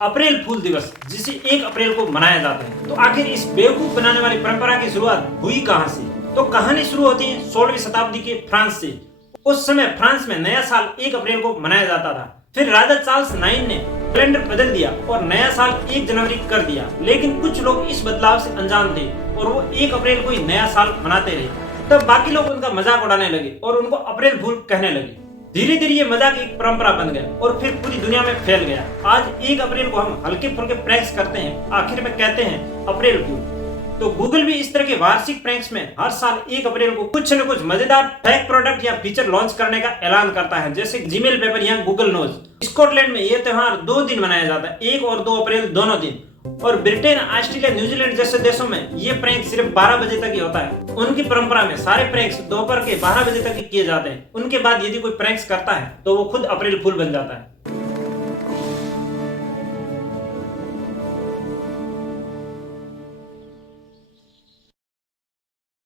अप्रैल फूल दिवस जिसे 1 अप्रैल को मनाया जाता है। तो आखिर इस बेवकूफ बनाने वाली परंपरा की शुरुआत हुई कहां से? तो कहानी शुरू होती है 16वीं शताब्दी के फ्रांस से। उस समय फ्रांस में नया साल 1 अप्रैल को मनाया जाता था। फिर राजा चार्ल्स 9 ने कैलेंडर बदल दिया और नया साल 1 जनवरी कर दिया। लेकिन कुछ लोग इस बदलाव से अनजान थे और वो 1 अप्रैल को ही नया साल मनाते रहे। तब बाकी लोग उनका मजाक उड़ाने लगे और उनको अप्रैल फूल कहने लगे। धीरे धीरे ये मजाक एक परंपरा बन गया और फिर पूरी दुनिया में फैल गया। आज 1 अप्रैल को हम हल्के फुल्के प्रैंक्स करते हैं, आखिर में कहते हैं अप्रैल फूल। तो गूगल भी इस तरह के वार्षिक प्रैंक्स में हर साल 1 अप्रैल को कुछ न कुछ मजेदार फेक प्रोडक्ट या फीचर लॉन्च करने का ऐलान करता है, जैसे जीमेल पेपर या गूगल नोज। स्कॉटलैंड में यह त्योहार 2 दिन मनाया जाता है, 1 और 2 अप्रैल दोनों दिन। और ब्रिटेन, ऑस्ट्रेलिया, न्यूजीलैंड जैसे देशों में ये प्रैंक सिर्फ 12 बजे तक ही होता है। उनकी परंपरा में सारे प्रैंक्स दोपहर के 12 बजे तक ही किए जाते हैं। उनके बाद यदि कोई प्रैंक्स करता है तो वो खुद अप्रैल फूल बन जाता है।